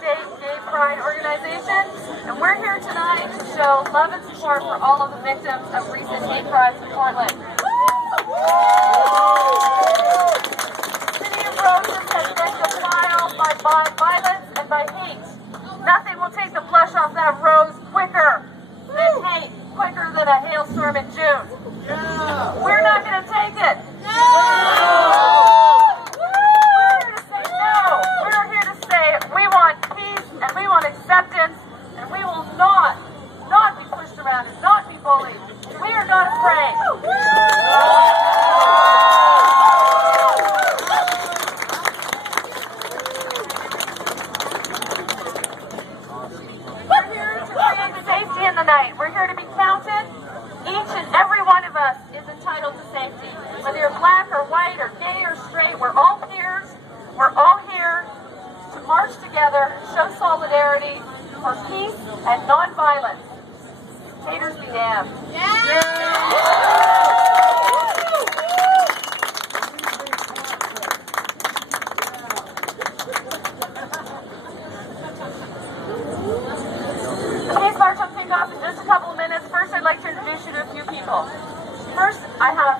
State Gay Pride Organization, and we're here tonight to show love and support for all of the victims of recent hate crimes in Portland. City of Roses has been defiled by violence and by hate. Nothing will take the blush off that rose quicker than hate, quicker than a hailstorm in June. We're not going to take it. Acceptance, and we will not be pushed around and not be bullied. We are not afraid. We're here to create safety in the night. We're here to be counted. Each and every one of us is entitled to safety. Whether you're black or white or gay or straight, we're all peers. We're all here to march together, show solidarity for peace and non-violence. Haters be damned. Today's march will kick off in just a couple of minutes. First, I'd like to introduce you to a few people. First, I have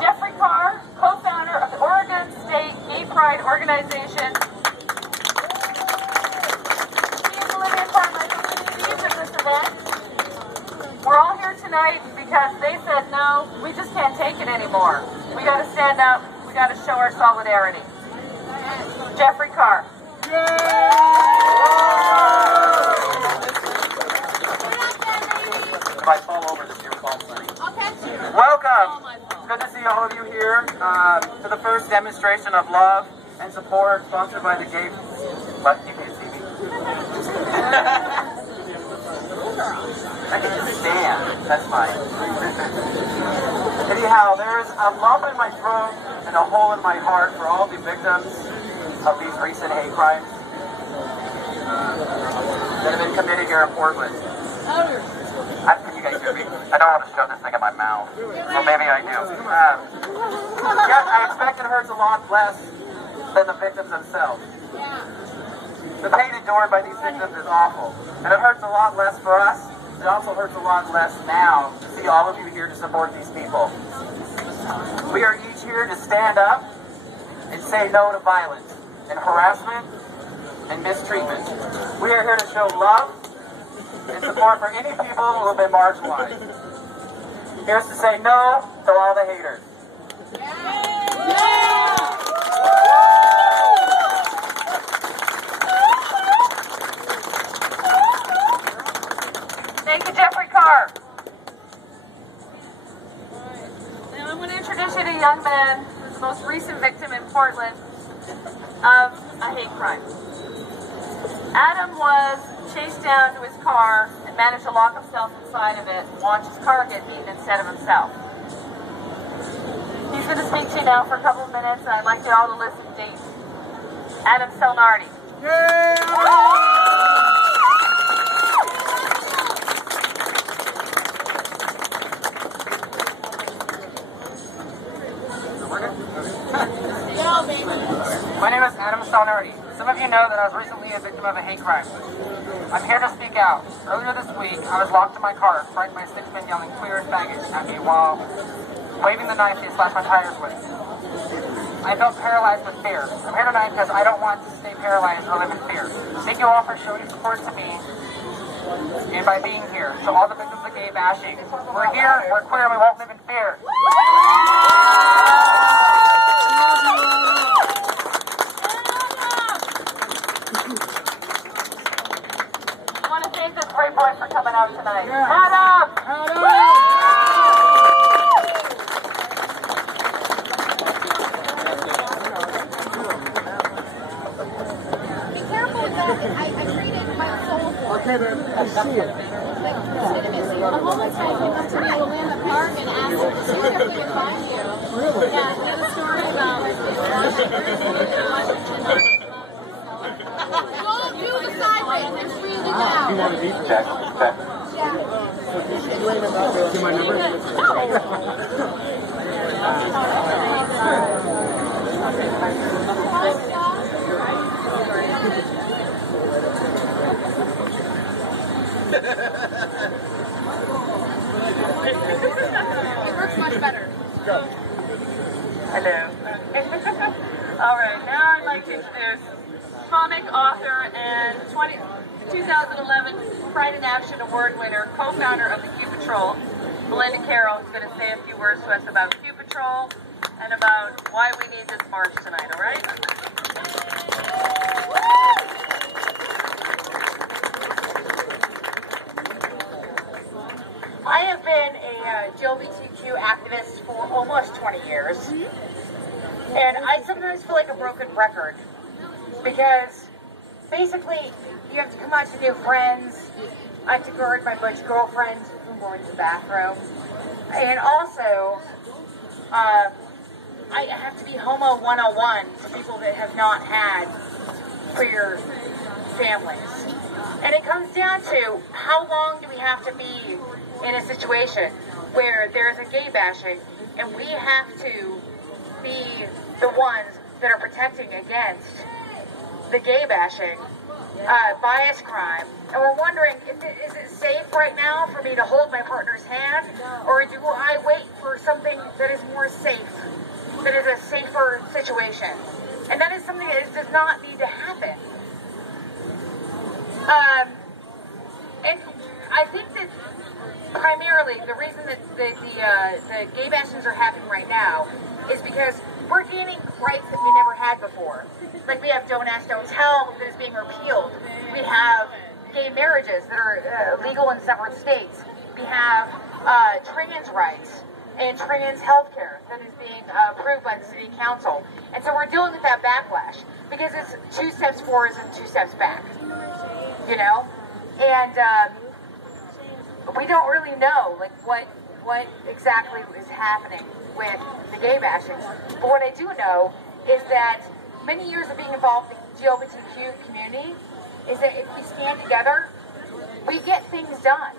Jeffrey Carr, co-founder of the Oregon State Gay Pride Organization. We're all here tonight because they said, no, we just can't take it anymore. We got to stand up. We got to show our solidarity. Jeffrey Carr. If I fall over, this is your fault, Sonny. Welcome. It's good to see all of you here to the first demonstration of love and support sponsored by the Gay... What? You can't see me. I can just stand. That's fine. Anyhow, there's a lump in my throat and a hole in my heart for all the victims of these recent hate crimes that have been committed here in Portland. Can you guys hear me? I don't want to shove this thing in my mouth. Well, maybe I do. Yeah, I expect it hurts a lot less than the victims themselves. The pain endured by these victims is awful, and it hurts a lot less for us. It also hurts a lot less now to see all of you here to support these people. We are each here to stand up and say no to violence and harassment and mistreatment. We are here to show love and support for any people who have been marginalized. Here's to say no to all the haters. Thank you, Jeffrey Carr. Now I'm going to introduce you to a young man who's the most recent victim in Portland of a hate crime. Adam was chased down to his car and managed to lock himself inside of it and watch his car get beaten instead of himself. He's going to speak to you now for a couple of minutes, and I'd like you all to listen deep. Adam Salnardi. My name is Adam Salnardi. Some of you know that I was recently a victim of a hate crime. I'm here to speak out. Earlier this week, I was locked in my car, frightened by 6 men yelling queer and faggot at me while waving the knife they slashed my tires with. I felt paralyzed with fear. I'm here tonight because I don't want to stay paralyzed or live in fear. Thank you all for showing support to me and by being here. So all the victims of gay bashing, we're here, we're queer, and we won't live in fear. I want to thank this great boy for coming out tonight. Adam! Okay, then I see it. A homeless guy came up to me at Willamette Park and asked if we could find you. Really? Yeah, he had a story about Go do the side way and then freeze it down. You want to eat? Check. See my number? 2011 Pride in Action Award winner, co-founder of the Q Patrol, Belinda Carroll, is going to say a few words to us about Q Patrol and about why we need this march tonight, all right? I have been a GLBTQ activist for almost 20 years, and I sometimes feel like a broken record, because basically you have to come out to new friends, I have to guard my butch girlfriend from going to the bathroom, and also I have to be homo 101 for people that have not had queer families. And it comes down to, how long do we have to be in a situation where there's a gay bashing and we have to be the ones that are protecting against the gay bashing, bias crime, and we're wondering, is it safe right now for me to hold my partner's hand, or do I wait for something that is more safe, that is a safer situation? And that is something that does not need to happen. And I think that primarily the reason that the gay bashings are happening right now is because we're gaining rights that we never had before. Like, we have Don't Ask, Don't Tell that is being repealed. We have gay marriages that are legal in separate states. We have trans rights and trans health care that is being approved by the city council. And so we're dealing with that backlash because it's 2 steps forward and 2 steps back, you know? And we don't really know, like, what exactly is happening with the gay bashing. But what I do know is that many years of being involved in the GLBTQ community is that if we stand together, we get things done.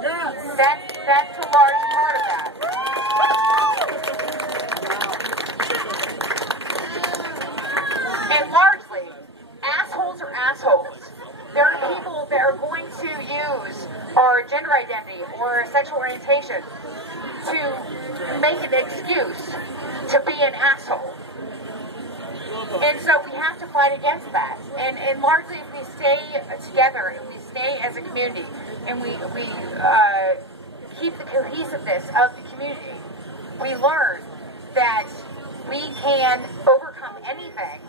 That's a large part of that. And largely, assholes are assholes. There are people that are going to use our gender identity or sexual orientation to make an excuse to be an asshole. And so we have to fight against that. And largely, if we stay together, if we stay as a community, and we keep the cohesiveness of the community, we learn that we can overcome anything,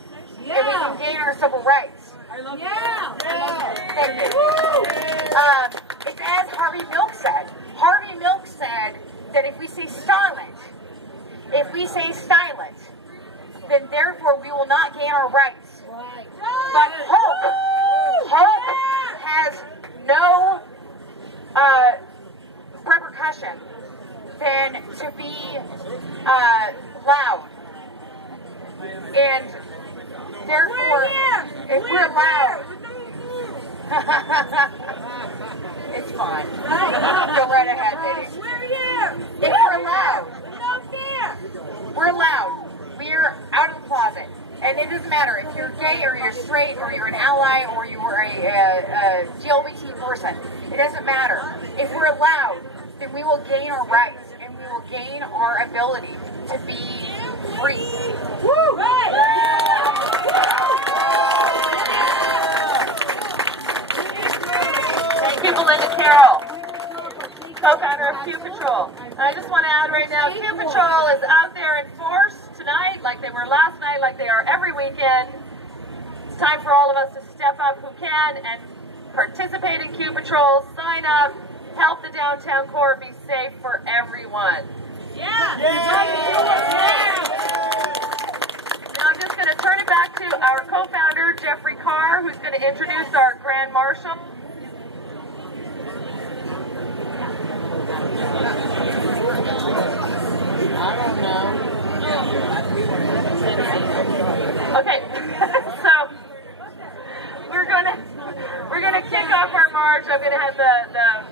and we can gain our civil rights. Thank you. It's as Harvey Milk said. Harvey Milk said that if we say silent, then therefore we will not gain our rights. But hope has no repercussion than to be loud. And therefore, if we're loud, it's fine. Go right ahead, baby. If we're loud. We're out of the closet. And it doesn't matter if you're gay or you're straight or you're an ally or you are a GLBT person. It doesn't matter. If we're loud, then we will gain our rights and we will gain our ability to be free. Thank you, Belinda Carroll, co-founder of Q Patrol. And I just want to add right now, Q Patrol is out there in force tonight, like they were last night, like they are every weekend. It's time for all of us to step up who can and participate in Q Patrol, sign up, help the downtown core be safe for everyone. Now I'm just going to turn it back to our co-founder, Jeffrey Carr, who's going to introduce our Grand Marshal. I don't know. Okay, so we're gonna kick off our march. I'm gonna have the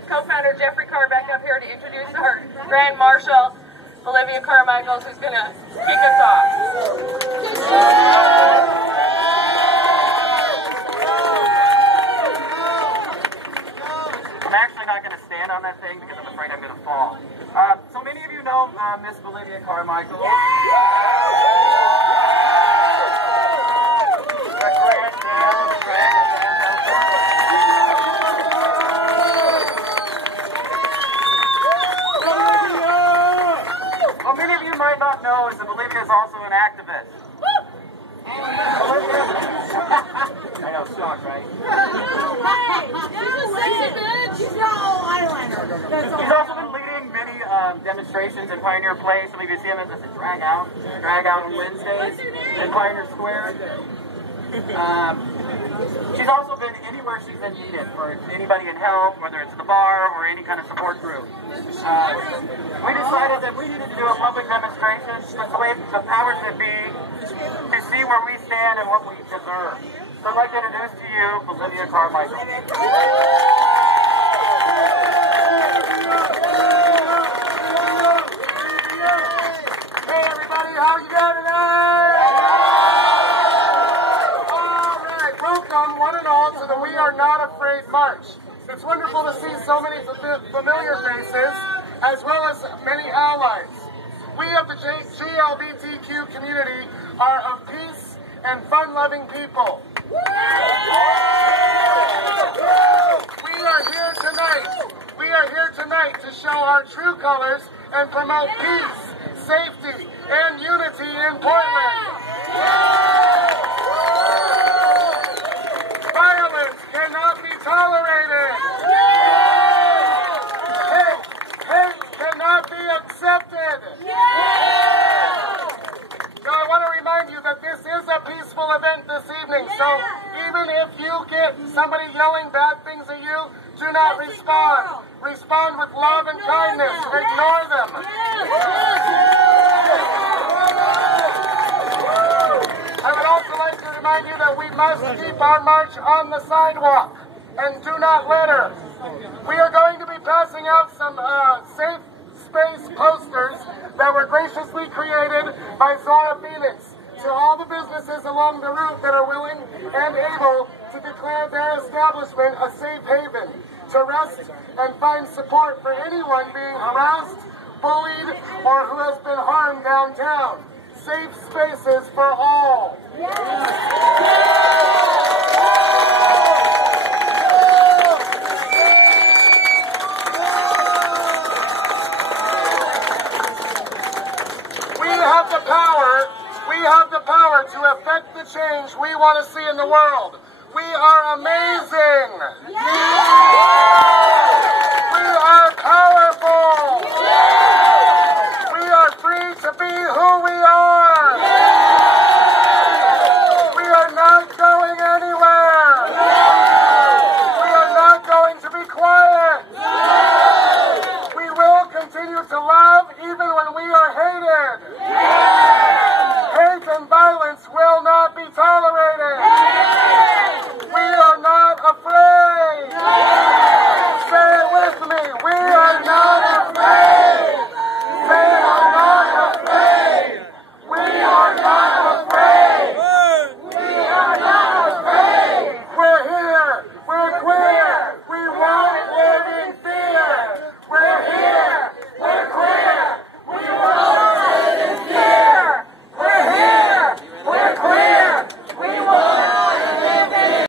co-founder Jeffrey Carr back up here to introduce our Grand Marshal, Olivia Carmichaels, who's gonna kick us off. I'm actually not going to stand on that thing because I'm afraid I'm going to fall. So many of you know Miss Olivia Carmichael. The Grand Dam of Downtown He's also been leading many demonstrations in Pioneer Place. Some of you see him as a drag out on Wednesdays in Pioneer Square. She's also been anywhere she's been needed for anybody in help, whether it's the bar or any kind of support group. We decided that we needed to do a public demonstration to persuade the powers that be to see where we stand and what we deserve. So I'd like to introduce to you Olivia Carmichael. Hey everybody, how you doing tonight? Alright, welcome one and all to the We Are Not Afraid March. It's wonderful to see so many familiar faces, as well as many allies. We of the GLBTQ community are of peace and fun-loving people. We are here tonight to show our true colors and promote peace, safety, and unity in Portland. Violence cannot be tolerated. Hate cannot be accepted. So I want to remind you that this is a peaceful event this evening. So even if you get somebody yelling bad things at you, do not respond. Respond with love and kindness. Ignore them. I would also like to remind you that we must keep our march on the sidewalk and do not litter. We are going to be passing out some safe space posters that were graciously created by Zora Phoenix to all the businesses along the route that are willing and able to declare their establishment a safe haven to rest and find support for anyone being harassed, bullied, or who has been harmed downtown. Safe spaces for all. We have the power to affect the change we want to see in the world. We are amazing.